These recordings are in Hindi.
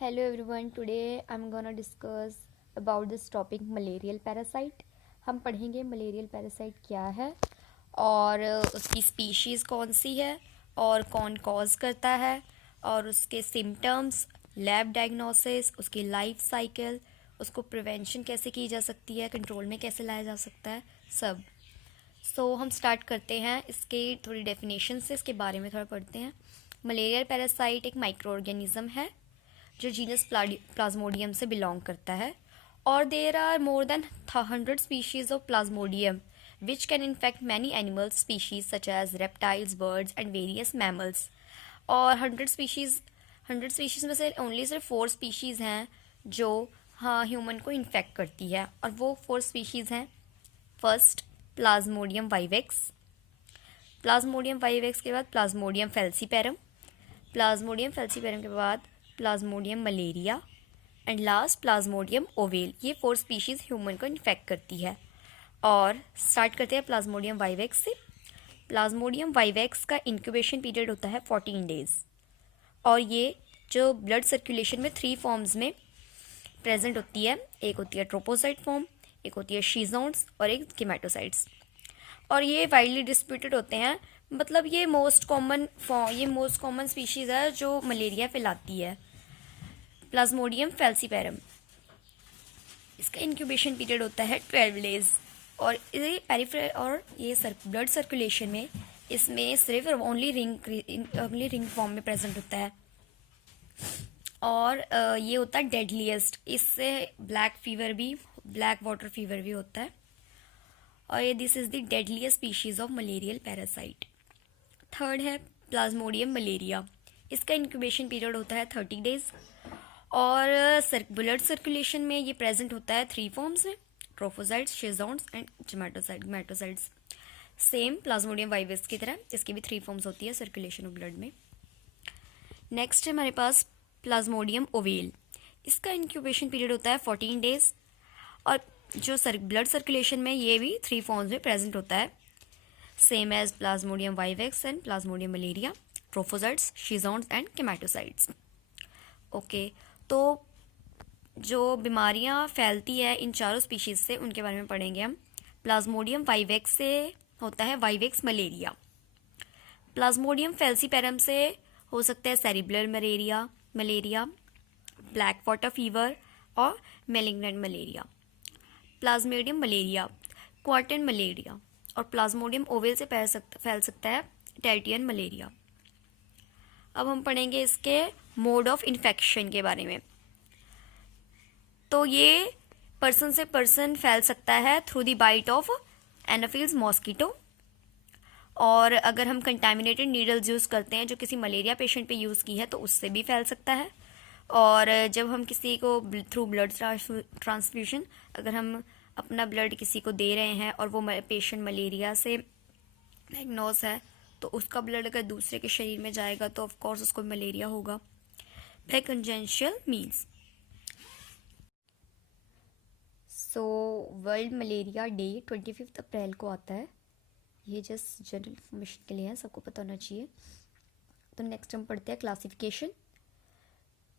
Hello everyone, today I'm gonna discuss about this topic malarial parasite. हम पढ़ेंगे malarial parasite क्या है और उसकी species कौन सी है और कौन कॉज करता है और उसके सिम्टम्स, लैब डायग्नोसिस, उसकी लाइफ साइकिल, उसको प्रिवेंशन कैसे की जा सकती है, कंट्रोल में कैसे लाया जा सकता है, सब। हम स्टार्ट करते हैं इसके थोड़ी डेफिनेशन से, इसके बारे में थोड़ा पढ़ते हैं। मलेरियल पैरासाइट एक माइक्रो ऑर्गेनिज्म है जो जीनस प्लाज्मोडियम से बिलोंग करता है और there are more than 100 species of plasmodium which can infect many animal species such as reptiles, birds and various mammals. और 100 स्पीशीज में से ओनली सिर्फ 4 स्पीशीज़ हैं जो ह्यूमन को इन्फेक्ट करती है, और वो 4 स्पीशीज़ हैं। First, Plasmodium vivax. Plasmodium vivax के बाद प्लाज्मोडियम फेल्सीपेरम। प्लाज्मोडियम फेल्सीपेरम के बाद Plasmodium malaria and last Plasmodium ovale. ये 4 स्पीशीज़ ह्यूमन को इन्फेक्ट करती है। और स्टार्ट करते हैं प्लाज्मोडियम वाइवेक्स से। प्लाज्मोडियम वाइवेक्स का इंक्यूबेशन पीरियड होता है 14 डेज, और ये जो ब्लड सर्कुलेशन में 3 फॉर्म्स में प्रेजेंट होती है। एक होती है ट्रोपोसाइट फॉर्म, एक होती है शीजोन्स और एक कीमेटोसाइट्स। और ये वाइडली डिस्ट्रीब्यूटेड होते हैं, मतलब ये मोस्ट कॉमन स्पीशीज़ है जो मलेरिया फैलाती है। प्लाज्मोडियम फेल्सीपेरम, इसका इंक्यूबेशन पीरियड होता है 12 डेज, और ये पेरिफेरल और ये ब्लड सर्कुलेशन में इसमें सिर्फ ओनली रिंग फॉर्म में प्रेजेंट होता है। और ये होता है डेडलीस्ट, इससे ब्लैक वाटर फीवर भी होता है। और ये this is the deadliest species of malarial parasite. Third है प्लाज्मोडियम मलेरिया, इसका इंक्यूबेशन पीरियड होता है 30 डेज, और ब्लड सर्कुलेशन में ये प्रेजेंट होता है 3 फॉर्म्स में, ट्रोफोसाइट्स, schizonts and कीमेटोसाइट्स। Same Plasmodium vivax की तरह इसकी भी 3 फॉर्म्स होती है सर्कुलेशन ऑफ ब्लड में। नेक्स्ट है हमारे पास प्लाज्मोडियम ओवेल, इसका इंक्यूबेशन पीरियड होता है 14 डेज, और जो ब्लड सर्कुलेशन में ये भी 3 फॉर्म्स में प्रेजेंट होता है, same as plasmodium vivax and plasmodium malaria, trophozoites, schizonts and gametocytes. Okay, तो जो बीमारियां फैलती है इन चारों स्पीशीज से उनके बारे में पढ़ेंगे हम। प्लाज्मोडियम वाइवेक्स से होता है वाइवेक्स मलेरिया। प्लाज्मोडियम फेल्सीपेरम से हो सकता है cerebral malaria, black water fever और malignant malaria. Plasmodium malaria, quartan malaria, और प्लाज्मोडियम ओवेल से फैल सकता है टर्टियन मलेरिया। अब हम पढ़ेंगे इसके मोड ऑफ इन्फेक्शन के बारे में। तो ये पर्सन से पर्सन फैल सकता है through the bite of anopheles mosquito, और अगर हम कंटामिनेटेड नीडल्स यूज़ करते हैं जो किसी मलेरिया पेशेंट पे यूज़ की है तो उससे भी फैल सकता है। और जब हम किसी को थ्रू ब्लड ट्रांसफ्यूजन, अगर हम अपना ब्लड किसी को दे रहे हैं और वो पेशेंट मलेरिया से डायग्नोज है, तो उसका ब्लड अगर दूसरे के शरीर में जाएगा तो ऑफ कोर्स उसको मलेरिया होगा by congenital means. So world malaria day 25 अप्रैल को आता है। ये जस्ट जनरल इन्फॉर्मेशन के लिए है, सबको पता होना चाहिए। तो नेक्स्ट हम पढ़ते हैं क्लासिफिकेशन।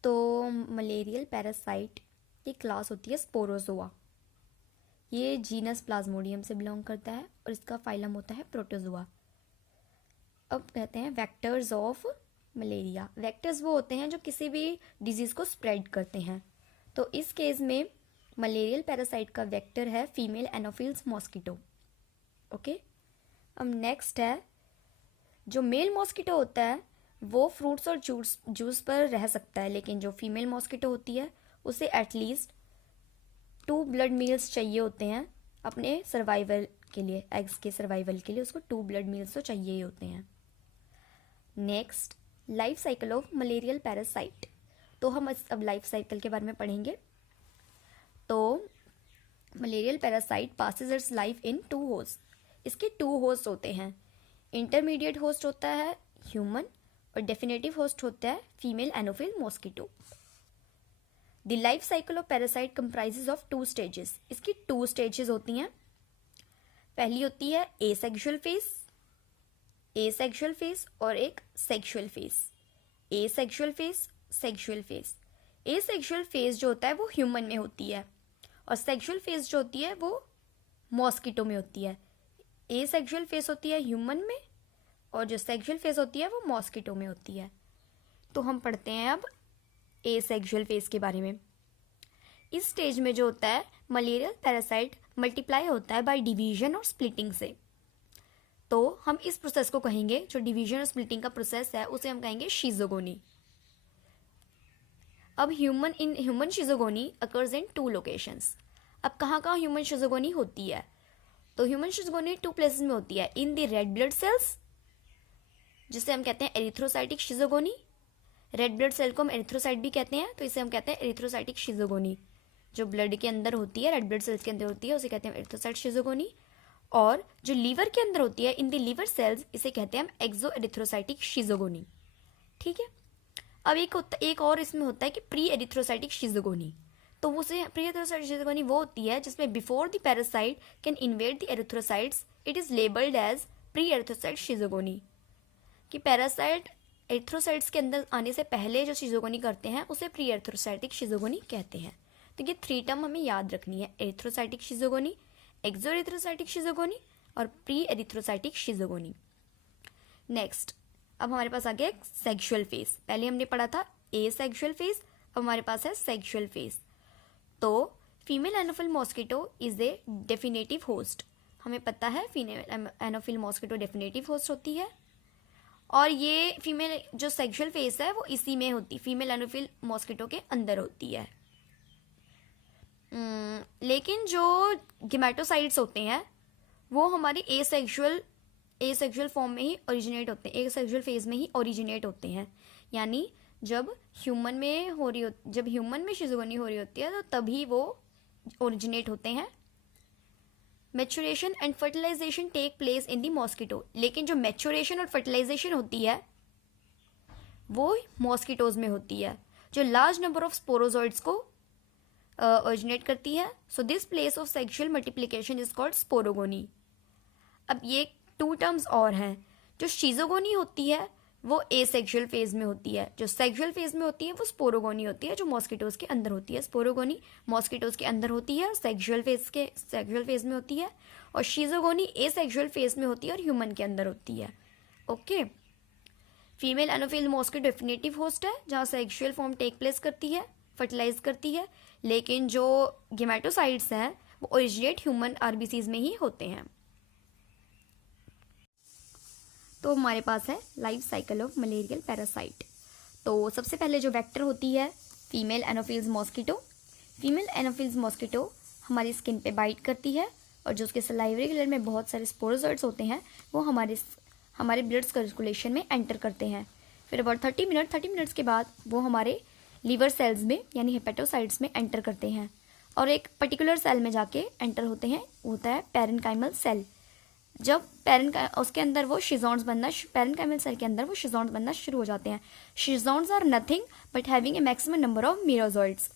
तो मलेरियल पैरासाइट की क्लास होती है स्पोरोजोआ। ये जीनस प्लाज्मोडियम से बिलोंग करता है और इसका फाइलम होता है प्रोटोजोआ। अब कहते हैं वेक्टर्स ऑफ मलेरिया। वेक्टर्स वो होते हैं जो किसी भी डिजीज़ को स्प्रेड करते हैं। तो इस केस में मलेरियल पैरासाइट का वेक्टर है फीमेल एनोफिल्स मॉस्किटो। ओके, अब नेक्स्ट है जो मेल मॉस्किटो होता है वो फ्रूट्स और जूस पर रह सकता है, लेकिन जो फीमेल मॉस्किटो होती है उसे एटलीस्ट 2 ब्लड मील्स चाहिए होते हैं अपने सर्वाइवल के लिए, एग्स के सर्वाइवल के लिए उसको 2 ब्लड मील्स तो चाहिए ही होते हैं। Next, life cycle of malarial parasite. तो हम अब लाइफ साइकिल के बारे में पढ़ेंगे। तो malarial parasite passes it's life in 2 host. इसके 2 होस्ट होते हैं। इंटरमीडिएट होस्ट होता है ह्यूमन और डेफिनेटिव होस्ट होता है female एनोफिल mosquito. The life cycle of parasite comprises of 2 stages. इसकी 2 स्टेजेस होती हैं। पहली होती है एसेक्सुअल फेज और एक sexual phase. Asexual phase, sexual phase. Asexual phase जो होता है वो ह्यूमन में होती है और सेक्सुअल फेज जो होती है वो मॉस्किटो में होती है। एसेक्सुअल फेज होती है ह्यूमन में और जो सेक्सुअल फेज होती है वो मॉस्किटो में होती है। तो हम पढ़ते हैं अब एसेक्सुअल फेज के बारे में। इस स्टेज में जो होता है मलेरियल पैरासाइट मल्टीप्लाई होता है बाय डिवीजन और स्प्लिटिंग से। तो हम इस प्रोसेस को कहेंगे, जो डिवीजन और स्प्लिटिंग का प्रोसेस है उसे हम कहेंगे शिज़ोगोनी। अब ह्यूमन शिज़ोगोनी अकर्स इन 2 लोकेशंस। अब कहाँ कहाँ ह्यूमन शिज़ोगोनी होती है? तो ह्यूमन शिज़ोगोनी 2 प्लेसेस में होती है। In the red blood cells, जिसे हम कहते हैं एरिथ्रोसाइटिक शिज़ोगोनी। रेड ब्लड सेल को हम एरिथ्रोसाइट भी कहते हैं, तो इसे हम कहते हैं एरिथ्रोसाइटिक शिज़ोगोनी। जो ब्लड के अंदर होती है, रेड ब्लड सेल्स के अंदर होती है, उसे कहते हैं एरिथ्रोसाइट शिज़ोगोनी। और जो लीवर के अंदर होती है, इन द लीवर सेल्स, इसे कहते हैं हम एक्सो एरिथ्रोसाइटिक शिज़ोगोनी। ठीक है। अब एक और इसमें होता है कि प्री एरिथ्रोसाइटिक शिज़ोगोनी। तो उसे प्री एरिथ्रोसाइटिक शिज़ोगोनी वो होती है जिसमें before the parasite can invade the erythrocytes it is labelled as pre erythrocyte schizogony. कि पैरासाइट एरिथ्रोसाइट्स के अंदर आने से पहले जो शिज़ोगोनी करते हैं उसे प्री एरिथ्रोसाइटिक शिज़ोगोनी कहते हैं। तो ये 3 टर्म हमें याद रखनी है, एरिथ्रोसाइटिक शिज़ोगोनी, एक्सो एरिथ्रोसाइटिक शिज़ोगोनी और प्री एरिथ्रोसाइटिक शिज़ोगोनी। नेक्स्ट, अब हमारे पास आ गया सेक्सुअल फेज। पहले हमने पढ़ा था एसेक्सुअल फेज, अब हमारे पास है सेक्सुअल फेज। तो female एनोफिल mosquito is a definitive host. हमें पता है फीमेल एनोफिल मॉस्किटो डेफिनेटिव होस्ट होती है और ये फीमेल जो सेक्सुअल फेज है वो इसी में होती, फीमेल एनोफिल मॉस्किटो के अंदर होती है। लेकिन जो गेमेटोसाइट्स होते हैं वो हमारी एसेक्सुअल फॉर्म में ही ओरिजिनेट होते हैं, एसेक्सुअल फेज में ही ओरिजिनेट होते हैं। यानी जब ह्यूमन में शिज़ोगोनी हो रही होती है तो तभी वो ओरिजिनेट होते हैं। Maturation and fertilization take place in the mosquito. लेकिन जो मैच्योरेशन और फर्टिलाइजेशन होती है वो मॉस्किटोज में होती है, जो लार्ज नंबर ऑफ स्पोरोजोइड्स को ओरिजिनेट करती है। So this place of sexual multiplication is called sporogony. अब ये 2 टर्म्स और हैं। जो शिज़ोगोनी होती है वो एसेक्सुअल फेज में होती है, जो सेक्सुअल फेज में होती है वो स्पोरोगोनी होती है, जो मॉस्किटोज के अंदर होती है। स्पोरोगोनी मॉस्किटोज के अंदर होती है, सेक्सुअल फेज में होती है, और शिज़ोगोनी एसेक्सुअल फेज में होती है और ह्यूमन के अंदर होती है। Okay. Female एनोफिल mosquito definitive host है जहाँ सेक्सुअल फॉर्म टेक प्लेस करती है, फर्टिलाइज करती है। लेकिन जो गेमेटोसाइट्स हैं वो ओरिजिनेट ह्यूमन आरबीसीज में ही होते हैं। तो हमारे पास है life cycle of malarial parasite. तो सबसे पहले जो वेक्टर होती है female Anopheles mosquito. Female Anopheles mosquito हमारी स्किन पे बाइट करती है और जो उसके सलाइवरी ग्लैंड में बहुत सारे स्पोरोजोइड्स होते हैं वो हमारे ब्लड सर्कुलेशन में एंटर करते हैं। फिर अबाउट 30 मिनट्स के बाद वो हमारे लीवर सेल्स में यानी हेपेटोसाइट्स में एंटर करते हैं और एक पर्टिकुलर सेल में जाके एंटर होते हैं, होता है पैरेन्काइमल सेल। जब उसके अंदर वो शिज़ोन्स बनना, पैरेन्काइमल सेल के अंदर वो शिज़ोन्स बनना शुरू हो जाते हैं। Schizonts are nothing but having a maximum number of merozoites.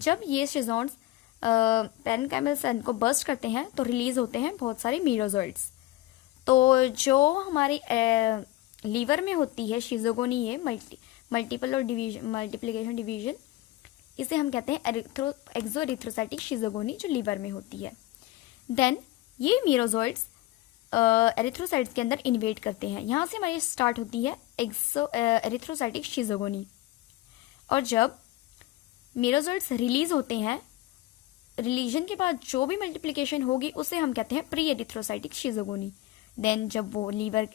जब ये शिज़ोन्स पैरेन्काइमल सेल को बर्स्ट करते हैं तो रिलीज होते हैं बहुत सारे मीरोजोइड्स। तो जो हमारी लीवर में होती है शिज़ोगोनी, ये मल्टीपल और मल्टीप्लिकेशन डिवीजन, इसे हम कहते हैं एक्सो एरिथ्रोसाइटिक शिज़ोगोनी, जो लीवर में होती है। देन ये मीरोजोइड्स एरिथ्रोसाइट्स के अंदर इन्वेट करते हैं। यहाँ से हमारी स्टार्ट होती है एक्सो एरिथ्रोसाइटिक शिज़ोगोनी। और जब मीरोजोइड्स रिलीज होते हैं, रिलीजन के बाद जो भी मल्टीप्लिकेशन होगी उसे हम कहते हैं प्री एरिथ्रोसाइटिक शिज़ोगोनी। देन जब वो लीवर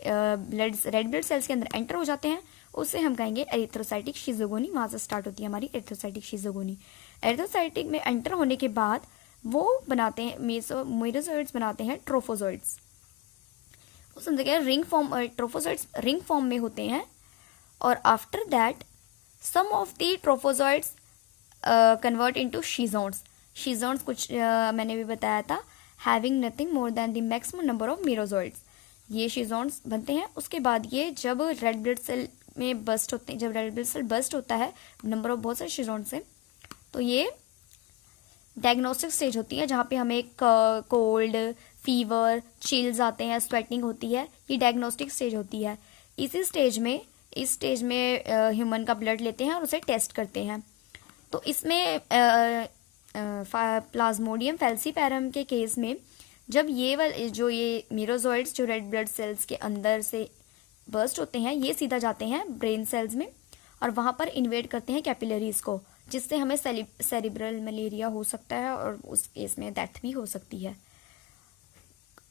रेड ब्लड सेल्स के अंदर एंटर हो जाते हैं उसे हम कहेंगे एरिथ्रोसाइटिक शिज़ोगोनी। वहाँ से स्टार्ट होती है हमारी एरिथ्रोसाइटिक शिज़ोगोनी। एरिथ्रोसाइटिक में एंटर होने के बाद वो बनाते हैं मीरोजोइड्स बनाते हैं ट्रोफोजोइड्स। उस जगह ट्रोफोजोइड्स रिंग फॉर्म में होते हैं और after that some of the trophozoites convert into schizonts. Schizonts कुछ मैंने भी बताया था, having nothing more than the maximum number of merozoites. ये शिज़ोन्स बनते हैं। उसके बाद ये जब रेड ब्लड सेल में बस्ट होते हैं, जब रेड ब्लड सेल बस्ट होता है नंबर ऑफ बहुत सारे शिज़ोन्स से, तो ये डायग्नोस्टिक स्टेज होती है जहाँ पे हमें कोल्ड, फीवर, चिल्स आते हैं, स्वेटिंग होती है। ये डायग्नोस्टिक स्टेज होती है। इस स्टेज में ह्यूमन का ब्लड लेते हैं और उसे टेस्ट करते हैं। तो इसमें प्लाज्मोडियम फैल्सीपैरम के केस में जब ये वाले जो ये मीरोजोइड्स जो रेड ब्लड सेल्स के अंदर से बर्स्ट होते हैं, ये सीधा जाते हैं ब्रेन सेल्स में और वहाँ पर इन्वेड करते हैं कैपिलरीज को, जिससे हमें सेरिब्रल मलेरिया हो सकता है और उस केस में डेथ भी हो सकती है।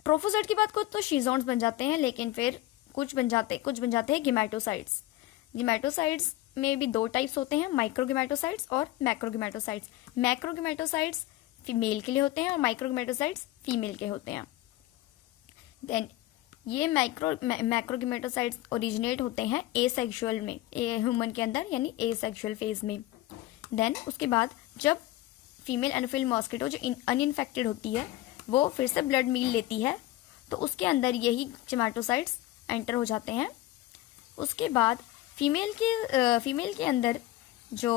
ट्रोफोसाइट की बात करो तो शीजोन्स बन जाते हैं, लेकिन फिर कुछ बन जाते हैं गेमेटोसाइट्स। गेमेटोसाइट्स में भी दो टाइप्स होते हैं, माइक्रोगेमेटोसाइट्स और मैक्रोगेमेटोसाइट्स। मैक्रोगेमेटोसाइट्स मेल के लिए होते हैं और माइक्रोगेमेटोसाइट्स फीमेल के होते हैं। देन ये मैक्रोगेमेटोसाइट्स ओरिजिनेट होते हैं एसेक्सुअल में, ह्यूमन के अंदर, यानी एसेक्सुअल फेज में। देन उसके बाद जब फीमेल एनोफिल मॉस्किटो जो अनइन्फेक्टेड होती है वो फिर से ब्लड मील लेती है, तो उसके अंदर यही गेमेटोसाइट्स एंटर हो जाते हैं। उसके बाद फीमेल के अंदर जो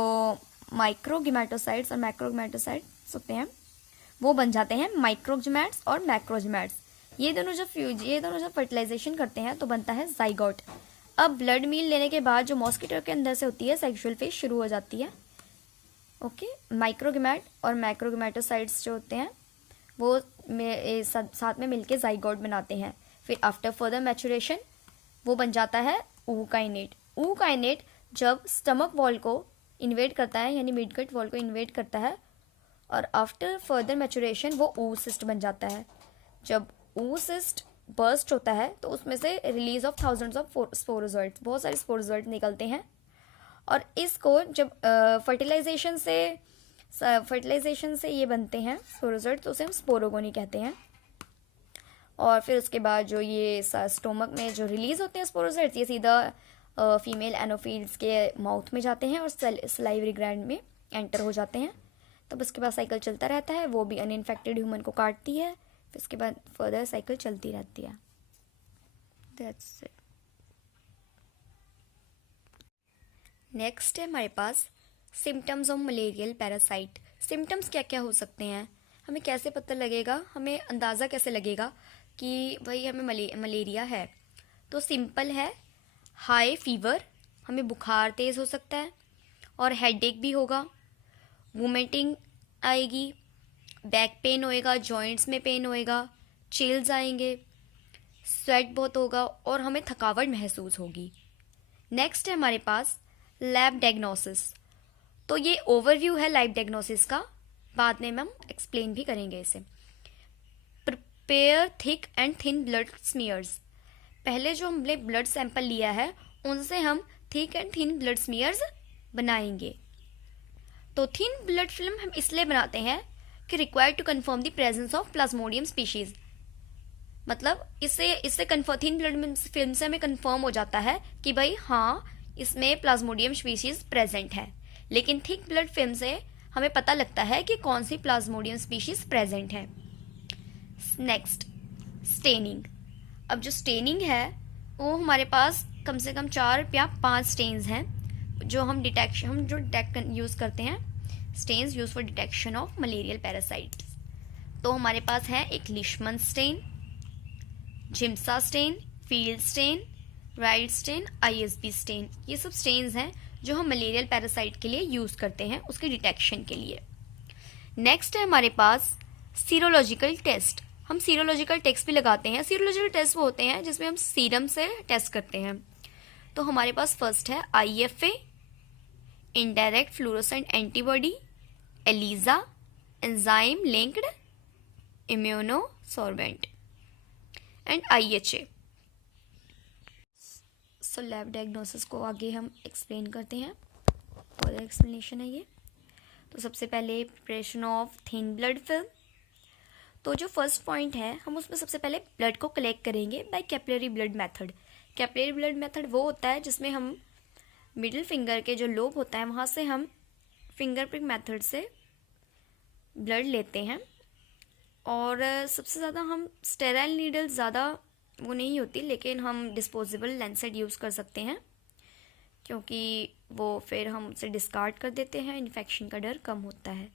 माइक्रोगेमेटोसाइट्स और मैक्रोगेमेटोसाइट्स होते हैं वो बन जाते हैं माइक्रोगेमेट्स और मैक्रोगेमेट्स। ये दोनों जब फर्टिलाइजेशन करते हैं तो बनता है जाइगोट। अब ब्लड मील लेने के बाद जो मॉस्किटो के अंदर से होती है सेक्सुअल फेज शुरू हो जाती है। ओके, माइक्रोगेमेट और मैक्रोगेमेटोसाइट्स जो होते हैं वो साथ में मिलके जाइगोट बनाते हैं। फिर आफ्टर फर्दर मैचुरेशन वो बन जाता है ooकाइनेट। ooकाइनेट जब स्टमक वॉल को इन्वेड करता है, यानी मिडगट वॉल को इन्वेड करता है, और आफ्टर फर्दर मैचुरेशन वो ooसिस्ट बन जाता है। जब ooसिस्ट बर्स्ट होता है तो उसमें से release of thousands of sporozoites, बहुत सारे स्पोरोजोइड्स निकलते हैं, और इसको जब फर्टिलाइजेशन से ये बनते हैं स्पोरोजोइड, तो उसे हम स्पोरोगोनी कहते हैं। और फिर उसके बाद जो ये स्टोमक में जो रिलीज होते हैं स्पोरोजोइड्स, ये सीधा फीमेल एनोफिल्स के माउथ में जाते हैं और सलाइवरी ग्लैंड में एंटर हो जाते हैं। तब उसके बाद साइकिल चलता रहता है, वो भी अनइन्फेक्टेड ह्यूमन को काटती है, फिर उसके बाद फर्दर साइकिल चलती रहती है। That's it. नेक्स्ट है हमारे पास symptoms of malarial parasite. Symptoms क्या क्या हो सकते हैं, हमें कैसे पता लगेगा, हमें अंदाज़ा कैसे लगेगा कि भाई हमें मलेरिया है। तो सिंपल है, हाई फीवर, हमें बुखार तेज़ हो सकता है और हेडेक भी होगा, वोमिटिंग आएगी, बैक पेन होएगा, जॉइंट्स में पेन होएगा, चिल्स आएंगे, स्वेट बहुत होगा और हमें थकावट महसूस होगी। नेक्स्ट है हमारे पास लैब डायग्नोसिस। तो ये ओवरव्यू है लैब डायग्नोसिस का, बाद में हम एक्सप्लेन भी करेंगे इसे। Prepare thick and thin blood smears. पहले जो हमने ब्लड सैंपल लिया है उनसे हम thick and thin blood smears बनाएंगे। तो थिन ब्लड फिल्म हम इसलिए बनाते हैं कि required to confirm the presence of plasmodium species. मतलब इससे थिन ब्लड फिल्म से हमें कंफर्म हो जाता है कि भाई हाँ इसमें प्लाज्मोडियम स्पीशीज प्रेजेंट है। लेकिन थिक ब्लड फिल्म से हमें पता लगता है कि कौन सी प्लाज्मोडियम स्पीशीज प्रेजेंट है। Next, staining. अब जो स्टेनिंग है वो हमारे पास कम से कम 4 या 5 स्टेन्स हैं जो हम यूज करते हैं, stains use for detection of malarial parasites. तो हमारे पास है एक Leishman stain, Giemsa stain, field stain, Wright stain, ISB stain. ये सब स्टेन्स हैं जो हम मलेरियल पैरासाइट के लिए यूज करते हैं उसकी डिटेक्शन के लिए। नेक्स्ट है हमारे पास सीरोलॉजिकल टेस्ट। हम सीरोलॉजिकल टेस्ट भी लगाते हैं। सीरोलॉजिकल टेस्ट वो होते हैं जिसमें हम सीरम से टेस्ट करते हैं। तो हमारे पास फर्स्ट है IFA, indirect fluorescent antibody, ELISA, enzyme linked immunosorbent, and IHA। So lab diagnosis को आगे हम एक्सप्लेन करते हैं, फर्दर एक्सप्लेनेशन है ये। तो सबसे पहले preparation of thin blood film. तो जो फर्स्ट पॉइंट है हम उसमें सबसे पहले ब्लड को कलेक्ट करेंगे by capillary blood method. Capillary blood method वो होता है जिसमें हम मिडिल फिंगर के जो लोब होता है वहाँ से हम फिंगर प्रिक मेथड से ब्लड लेते हैं। और सबसे ज़्यादा हम स्टेराइल नीडल ज़्यादा वो नहीं होती, लेकिन हम डिस्पोजेबल लैंसेट यूज़ कर सकते हैं क्योंकि वो फिर हम उसे डिस्कार्ड कर देते हैं, इन्फेक्शन का डर कम होता है।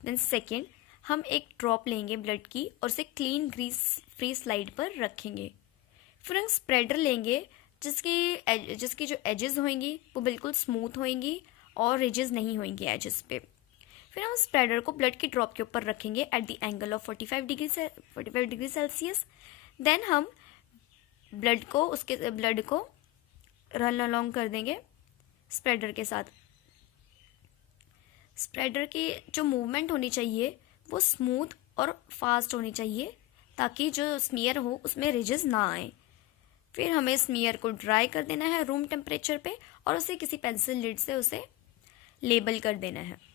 देन सेकेंड, हम एक ड्रॉप लेंगे ब्लड की और उसे क्लीन ग्रीस फ्री स्लाइड पर रखेंगे। फिर हम स्प्रेडर लेंगे जिसकी जो एजेस होंगी वो बिल्कुल स्मूथ होंगी और रिजेस नहीं होंगी एजेस पे। फिर हम स्प्रेडर को ब्लड की ड्रॉप के ऊपर रखेंगे at the angle of 45 degree Celsius. Then हम ब्लड को रन अलोंग कर देंगे स्प्रेडर के साथ। स्प्रेडर की जो मूवमेंट होनी चाहिए वो स्मूथ और फास्ट होनी चाहिए ताकि जो स्मीयर हो उसमें रिजेस ना आए। फिर हमें स्मीयर को ड्राई कर देना है रूम टेम्परेचर पे और उसे किसी पेंसिल लिड से उसे लेबल कर देना है।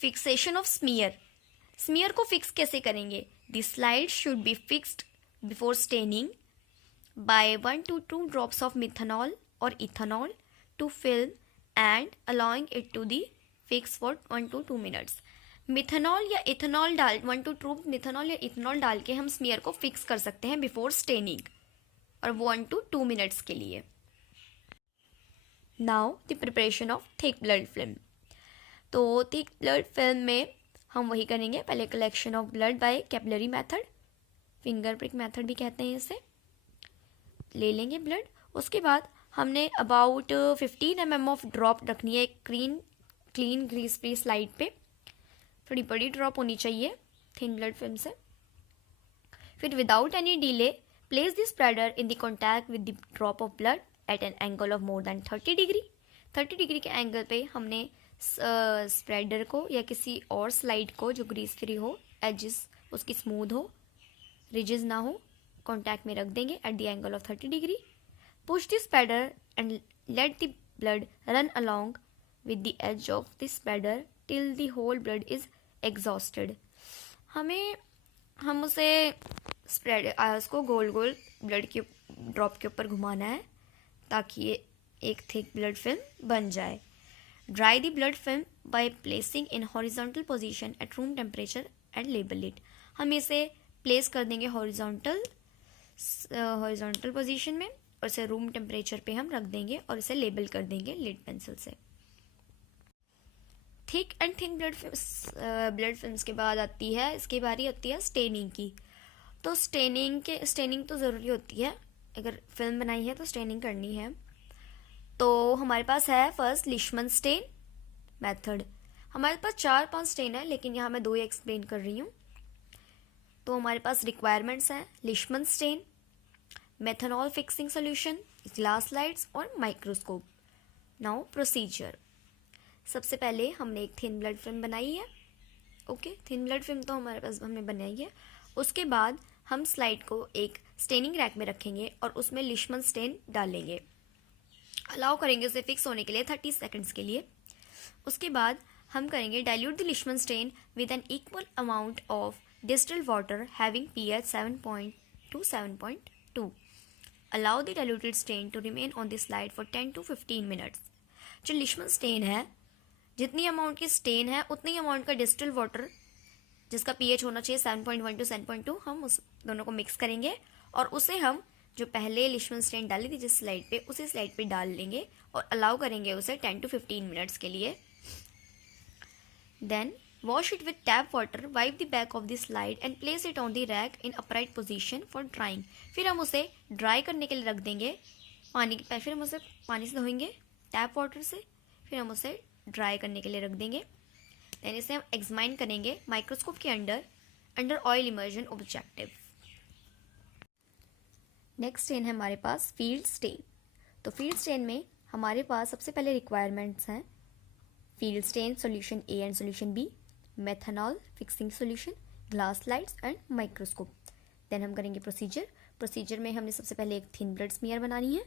Fixation of smear. स्मीयर को फिक्स कैसे करेंगे? The slide should be fixed before staining by 1 to 2 drops of methanol or ethanol to film and allowing it to the fix for 1 to 2 minutes। Methanol या इथेनॉल डाल 1 to 2 मिथेनॉल या इथेनॉल डाल के हम स्मीयर को फिक्स कर सकते हैं बिफोर स्टेनिंग और 1 to 2 मिनट्स के लिए। Now the preparation of thick blood film. तो थिक ब्लड फिल्म में हम वही करेंगे, पहले collection of blood bye capillary method, finger prick method भी कहते हैं इसे। ले लेंगे ब्लड, उसके बाद हमने अबाउट 15 mm ऑफ ड्रॉप रखनी है क्लीन ग्रीस फ्री स्लाइड पे। थोड़ी बड़ी ड्रॉप होनी चाहिए थिन ब्लड फिल्म से। फिर without any delay place the spreader in the contact with the drop of blood at an angle of more than 30 degree. 30 degree के एंगल पे हमने स्प्रेडर को या किसी और स्लाइड को जो ग्रीस फ्री हो, एजेस उसकी स्मूथ हो, रिजेस ना हो, कॉन्टैक्ट में रख देंगे at the angle of 30 degree. Push the spreader and let the blood run along with the edge of the spreader till the whole blood is exhausted. हम उसे उसको गोल गोल ब्लड के ड्रॉप के ऊपर घुमाना है ताकि ये एक थिक ब्लड फिल्म बन जाए। Dry the blood film by placing in horizontal position at room temperature and label it. हम इसे प्लेस कर देंगे हॉरिजॉन्टल पोजीशन में और इसे रूम टेम्परेचर पे हम रख देंगे और इसे लेबल कर देंगे लिड पेंसिल से। Thick and thin blood films के बाद इसकी बारी आती है स्टेनिंग की। तो स्टेनिंग तो ज़रूरी होती है, अगर फिल्म बनाई है तो स्टेनिंग करनी है। तो हमारे पास है फर्स्ट लिशमन स्टेन मेथड। हमारे पास 4-5 स्टेन है लेकिन यहाँ मैं 2 ही एक्सप्लेन कर रही हूँ। तो हमारे पास रिक्वायरमेंट्स हैं Leishman stain, methanol fixing solution, glass slides और माइक्रोस्कोप। Now procedure. सबसे पहले हमने एक थिन ब्लड फिल्म बनाई है। ओके, थिन ब्लड फिल्म तो हमारे पास हमने बनाई है। उसके बाद हम स्लाइड को एक स्टेनिंग रैक में रखेंगे और उसमें लिशमन स्टेन डालेंगे, अलाउ करेंगे उसे फिक्स होने के लिए 30 सेकंड्स के लिए। उसके बाद हम करेंगे dilute the Leishman stain with an equal amount of distilled water having pH 7.2 7.2। Allow the diluted stain to remain on the slide for 10 to 15 minutes. जो लिशमन स्टेन है, जितनी अमाउंट की स्टेन है उतनी अमाउंट का डिस्टिल्ड वाटर जिसका pH होना चाहिए 7.1 to 7.2, हम उस दोनों को मिक्स करेंगे और उसे हम जो पहले लिशमन स्टेन डाली थी जिस स्लाइड पे, उसी स्लाइड पे डाल लेंगे और अलाउ करेंगे उसे 10 to 15 मिनट्स के लिए। Then wash it with tap water, wipe the back of the slide and place it on the rack in upright position for drying. फिर हम उसे ड्राई करने के लिए रख देंगे फिर हम उसे पानी से धोएंगे टैप वाटर से, फिर हम उसे ड्राई करने के लिए रख देंगे। देन इसे हम एग्जामिन करेंगे माइक्रोस्कोप के under oil immersion objective. Next stain है हमारे पास फील्ड स्टेन। तो फील्ड स्टेन में हमारे पास सबसे पहले रिक्वायरमेंट्स हैं field stain solution A and solution B, methanol fixing solution, glass slides and microscope. Then हम करेंगे प्रोसीजर में हमने सबसे पहले एक थिन ब्लड स्मीयर बनानी है।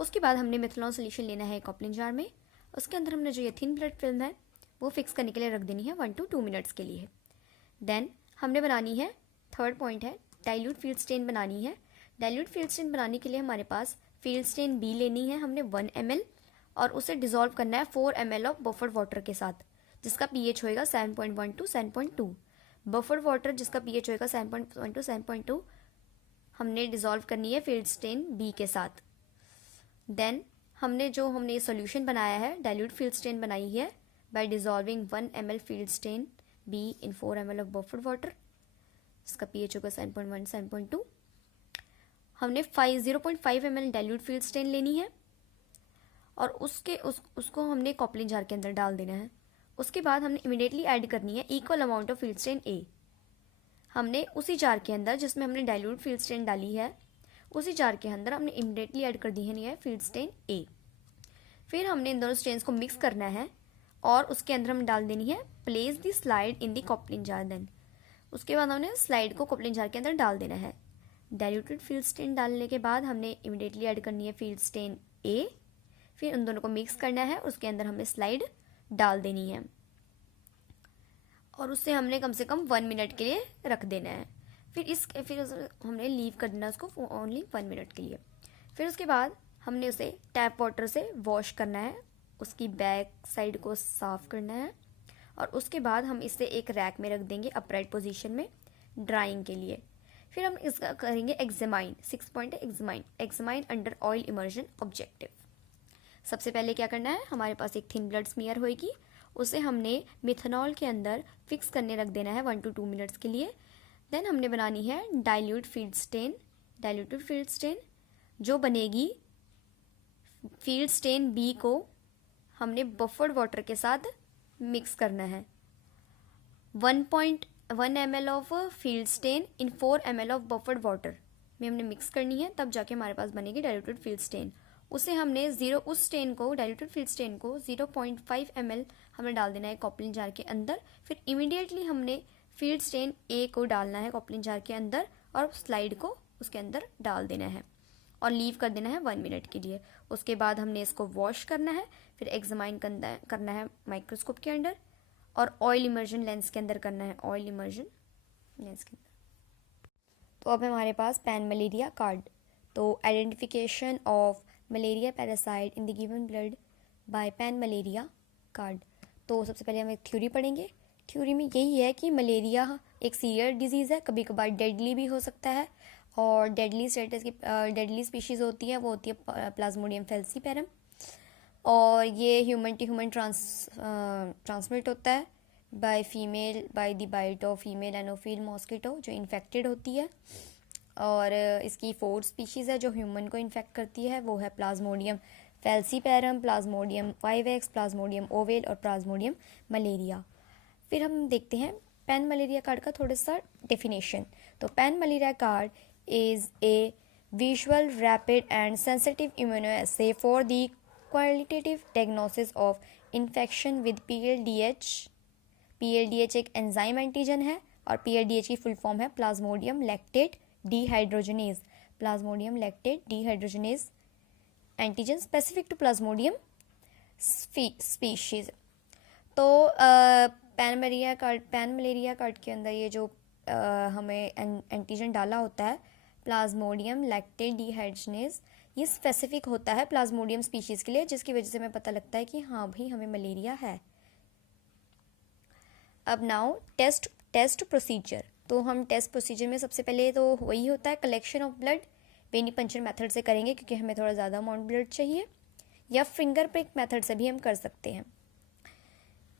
उसके बाद हमने मेथनॉल सॉल्यूशन लेना है कॉपलिन जार में, उसके अंदर हमने जो ये थिन ब्लड फिल्म है वो फिक्स करने के लिए रख देनी है 1 to 2 मिनट्स के लिए। देन हमने बनानी है, थर्ड पॉइंट है, डाइल्यूट फील्ड स्टेन बनानी है। डाइल्यूट फील्ड स्टेन बनाने के लिए हमारे पास फील्ड स्टेन बी लेनी है हमने 1 ml और उसे डिसॉल्व करना है 4 ml ऑफ बफर्ड वाटर के साथ जिसका pH होएगा 7.1 to 7.2। बफर्ड वाटर जिसका pH होएगा 7.1 to 7.2 हमने डिसॉल्व करनी है फील्ड स्टेन बी के साथ। देन हमने ये सोल्यूशन बनाया है, डाइल्यूट फील्ड स्टेन बनाई है by dissolving 1 ml field stain B in 4 ml of buffered water, इसका pH होगा 7.1 7.2। हमने 0.5 ml डाइल्यूट फील्ड स्टेन लेनी है और उसको हमने कॉपलिंग जार के अंदर डाल देना है। उसके बाद हमने इमिडिएटली ऐड करनी है equal amount of field stain A. हमने उसी जार के अंदर जिसमें हमने डाइल्यूट फील्ड स्ट्रेन डाली है, उसी जार के अंदर हमने इमिडिएटली ऐड कर दी है फील्ड स्ट्रेन ए। फिर हमने इन दोनों स्ट्रेन्स को मिक्स करना है और उसके अंदर हमें डाल देनी है place the slide in the Coplin jar. Then उसके बाद हमने स्लाइड को कॉपलिंग जार के अंदर डाल देना है। डाइल्यूटेड फील्ड स्ट्रेन डालने के बाद हमने इमिडिएटली ऐड करनी है फील्ड स्ट्रेन ए। फिर उन दोनों को मिक्स करना है, उसके अंदर हमें स्लाइड डाल देनी है और उससे हमने कम से कम 1 मिनट के लिए रख देना है। फिर हमने लीव कर देना उसको ओनली 1 मिनट के लिए। फिर उसके बाद हमने उसे टैप वाटर से वॉश करना है, उसकी बैक साइड को साफ करना है और उसके बाद हम इसे एक रैक में रख देंगे अपराइट पोजीशन में ड्राइंग के लिए। फिर हम इसका करेंगे एग्जामाइन। 6 पॉइंट है examine under oil immersion objective. सबसे पहले क्या करना है, हमारे पास एक थिन ब्लड स्मीयर होगी, उसे हमने मिथेनॉल के अंदर फिक्स करने रख देना है 1 to 2 मिनट्स के लिए। देन हमने बनानी है डाइल्यूटेड फील्ड स्ट्रेन जो बनेगी फील्ड स्ट्रेन बी को हमने बफर्ड वाटर के साथ मिक्स करना है। 1.1 ml of field strain in 4 ml of buffered water में हमने मिक्स करनी है, तब जाके हमारे पास बनेगी डाइल्यूटेड फील्ड स्ट्रेन। उसे हमने उस स्ट्रेन को डाइल्यूटेड फील्ड स्ट्रेन को 0.5 ml हमने डाल देना है कॉपलिंग जार के अंदर। फिर इमीडिएटली हमने फील्ड स्ट्रेन ए को डालना है कॉपलिंग जार के अंदर और स्लाइड को उसके अंदर डाल देना है और लीव कर देना है 1 मिनट के लिए। उसके बाद हमने इसको वॉश करना है, फिर एग्जामाइन करना है माइक्रोस्कोप के अंदर और ऑयल इमर्जन लेंस के अंदर करना है ऑयल इमर्जन लेंस के अंदर। तो अब हमारे पास पैन मलेरिया कार्ड। तो identification of malaria parasite in the given blood bye pan malaria card. तो सबसे पहले हम एक थ्योरी पढ़ेंगे। थ्योरी में यही है कि मलेरिया एक सीरियस डिजीज़ है, कभी कभार डेडली भी हो सकता है और डेडली स्पीशीज़ होती है वो होती है प्लाज्मोडियम फैल्सीपेरम और ये ह्यूमन टू ह्यूमन ट्रांसमिट होता है by the bite of female एनोफिल mosquito जो इन्फेक्टेड होती है। और इसकी 4 स्पीशीज़ है जो ह्यूमन को इन्फेक्ट करती है, वो है Plasmodium falciparum, Plasmodium vivax, Plasmodium oval और प्लाज्मोडियम मलेरिया। फिर हम देखते हैं पैन मलेरिया कार्ड का थोड़ा सा डेफिनेशन। तो pan malaria card is a visual, rapid and sensitive immunoassay for the qualitative diagnosis of infection with PLDH। PLDH एक एंजाइम एंटीजन है और PLDH की फुल फॉर्म है plasmodium lactate dehydrogenase. Plasmodium lactate dehydrogenase antigen specific to plasmodium species. तो पैन मलेरिया कार्ड के अंदर ये जो हमें एंटीजन डाला होता है प्लाज्मोडियम लैक्टेट डिहाइड्रोजनेज, ये स्पेसिफिक होता है प्लाज्मोडियम स्पीशीज़ के लिए, जिसकी वजह से हमें पता लगता है कि हाँ भाई हमें मलेरिया है। अब नाउ टेस्ट प्रोसीजर। तो हम टेस्ट प्रोसीजर में सबसे पहले तो वही होता है collection of blood, venipuncture method से करेंगे क्योंकि हमें थोड़ा ज़्यादा अमाउंट ब्लड चाहिए, या फिंगर प्रिक मेथड से भी हम कर सकते हैं।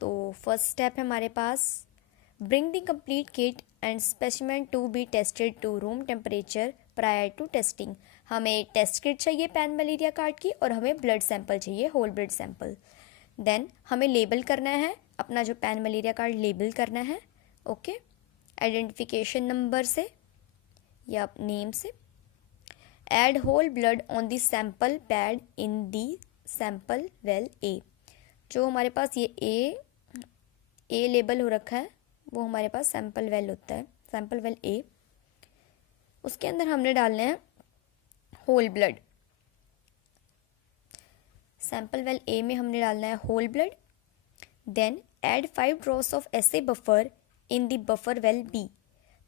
तो फर्स्ट स्टेप है हमारे पास Bring the complete kit and specimen to be tested to room temperature prior to testing। हमें टेस्ट किट चाहिए पैन मलेरिया कार्ड की और हमें ब्लड सैंपल चाहिए, होल ब्लड सैंपल। देन हमें लेबल करना है अपना जो पैन मलेरिया कार्ड लेबल करना है, ओके, आइडेंटिफिकेशन नंबर से या नेम से। Add whole blood on the sample pad in the sample well A. जो हमारे पास ये ए लेबल हो रखा है वो हमारे पास सैंपल वेल होता है, सैंपल वेल ए। उसके अंदर हमने डालना है whole blood. Sample well A में हमने डालना है whole blood. Then add 5 drops of SA buffer in the buffer well B.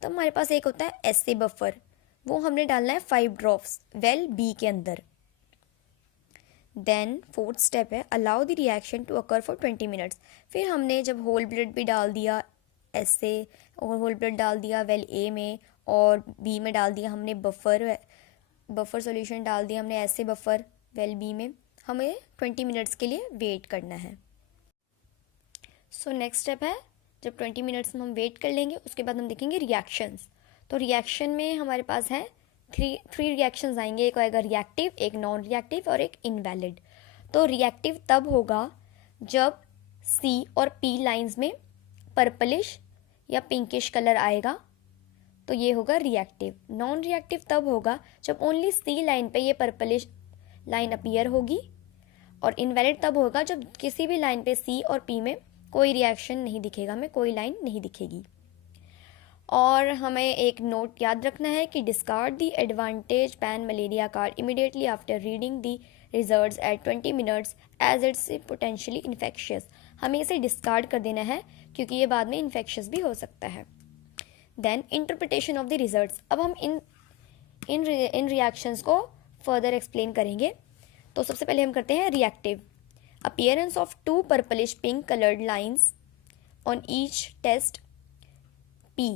तो हमारे पास एक होता है एसए बफर, वो हमने डालना है 5 ड्रॉप्स वेल बी के अंदर। देन 4th स्टेप है allow the reaction to occur for 20 minutes. फिर हमने जब होल ब्लड भी डाल दिया ऐसे और होल ब्लड डाल दिया वेल ए में और बी में डाल दिया हमने बफर सॉल्यूशन डाल दिया हमने ऐसे बफर वेल बी में, हमें 20 मिनट्स के लिए वेट करना है। सो नेक्स्ट स्टेप है जब 20 मिनट्स में हम वेट कर लेंगे उसके बाद हम देखेंगे रिएक्शंस। तो रिएक्शन में हमारे पास है थ्री रिएक्शंस आएंगे, एक आएगा रिएक्टिव, एक नॉन रिएक्टिव और एक इनवैलिड। तो रिएक्टिव तब होगा जब सी और पी लाइंस में पर्पलिश या पिंकिश कलर आएगा, तो ये होगा रिएक्टिव। नॉन रिएक्टिव तब होगा जब ओनली सी लाइन पे ये पर्पलिश लाइन अपीयर होगी, और इनवैलिड तब होगा जब किसी भी लाइन पे सी और पी में कोई रिएक्शन नहीं दिखेगा, हमें कोई लाइन नहीं दिखेगी। और हमें एक नोट याद रखना है कि discard the advantage pan malaria card immediately after reading the results at 20 minutes as it's potentially infectious. हमें इसे डिस्कार्ड कर देना है क्योंकि ये बाद में इन्फेक्शियस भी हो सकता है। Then interpretation of the results. अब हम इन रिएक्शंस को फर्दर एक्सप्लेन करेंगे। तो सबसे पहले हम करते हैं reactive. Appearance of 2 purplish pink coloured lines on each test P.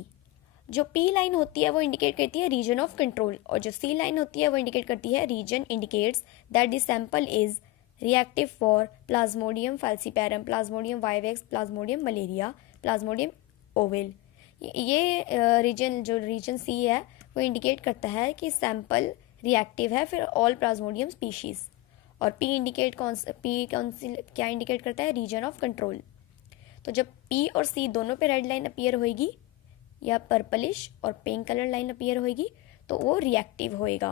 जो पी लाइन होती है वो इंडिकेट करती है रीजन ऑफ कंट्रोल, और जो सी लाइन होती है वो इंडिकेट करती है region indicates that the sample is reactive for Plasmodium falciparum, Plasmodium vivax, Plasmodium malaria, Plasmodium ovale. ये रीजन, जो रीजन सी है वो इंडिकेट करता है कि सैंपल रिएक्टिव है फिर ऑल प्लाज्मोडियम स्पीशीज। और पी इंडिकेट क्या इंडिकेट करता है? Region of control. तो जब पी और सी दोनों पे रेड लाइन अपीयर होएगी या पर्पलिश और पिंक कलर लाइन अपीयर होएगी तो वो रिएक्टिव होएगा।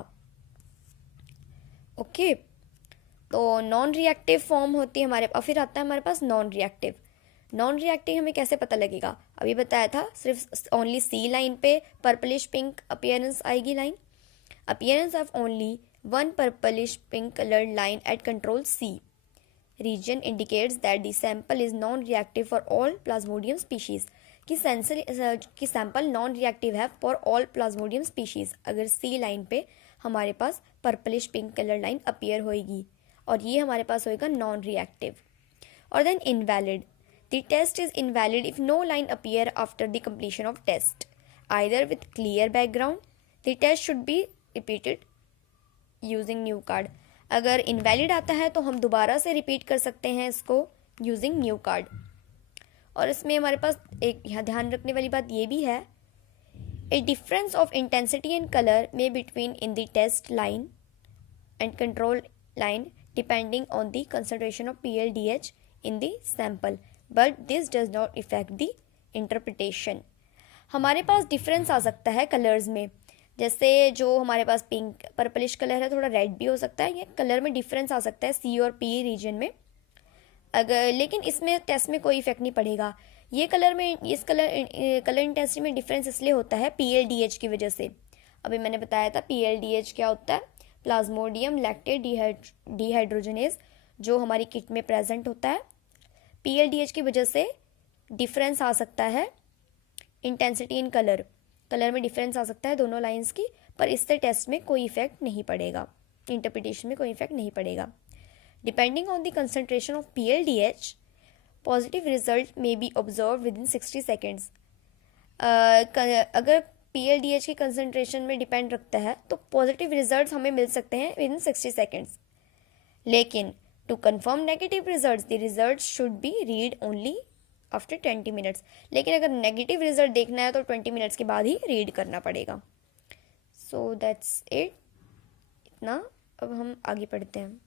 ओके, तो नॉन रिएक्टिव फॉर्म होती है हमारे, और फिर आता है हमारे पास नॉन रिएक्टिव। नॉन रिएक्टिव हमें कैसे पता लगेगा? अभी बताया था, सिर्फ ओनली सी लाइन पे पर्पलिश पिंक अपीयरेंस आएगी line. Appearance of only one purplish pink coloured line at control C region indicates that the sample is non reactive for all Plasmodium species. कि सैंपल नॉन रिएक्टिव है फॉर ऑल प्लाज्मोडियम स्पीशीज अगर सी लाइन पे हमारे पास purplish pink colour line appear होएगी, और ये हमारे पास होएगा नॉन रिएक्टिव। और then invalid. The test is invalid if no line appear after the completion of test either with clear background. The test should be repeated using new card. अगर इनवैलिड आता है तो हम दोबारा से रिपीट कर सकते हैं इसको यूजिंग न्यू कार्ड। और इसमें हमारे पास एक यहाँ ध्यान रखने वाली बात ये भी है, a difference of intensity and colour may between in the test line and control line depending on the concentration of PLDH in the sample, but this does not effect the interpretation. हमारे पास डिफरेंस आ सकता है कलर्स में, जैसे जो हमारे पास पिंक पर्पलिश कलर है थोड़ा रेड भी हो सकता है, ये कलर में डिफरेंस आ सकता है सी और पी रीजन में। अगर लेकिन इसमें टेस्ट में कोई इफेक्ट नहीं पड़ेगा। ये कलर में, इस कलर इंटेंसिटी में डिफरेंस इसलिए होता है PLDH की वजह से। अभी मैंने बताया था PLDH क्या होता है, प्लाज्मोडियम लैक्टेट डिहाइड्रोजनेज, जो हमारी किट में प्रेजेंट होता है। PLDH की वजह से डिफरेंस आ सकता है इंटेंसिटी इन कलर में डिफरेंस आ सकता है दोनों लाइंस की, पर इससे टेस्ट में कोई इफेक्ट नहीं पड़ेगा, इंटरप्रिटेशन में कोई इफेक्ट नहीं पड़ेगा। Depending on the concentration of PLDH positive result may be observe within 60 seconds. अगर PLDH की कंसंट्रेशन में डिपेंड रखता है तो पॉजिटिव रिजल्ट हमें मिल सकते हैं विद इन 60 सेकेंड्स। लेकिन to confirm negative result the result should be read only after 20 minutes. लेकिन अगर नेगेटिव रिजल्ट देखना है तो 20 मिनट्स के बाद ही रीड करना पड़ेगा। सो दैट्स इट, इतना। अब हम आगे पढ़ते हैं।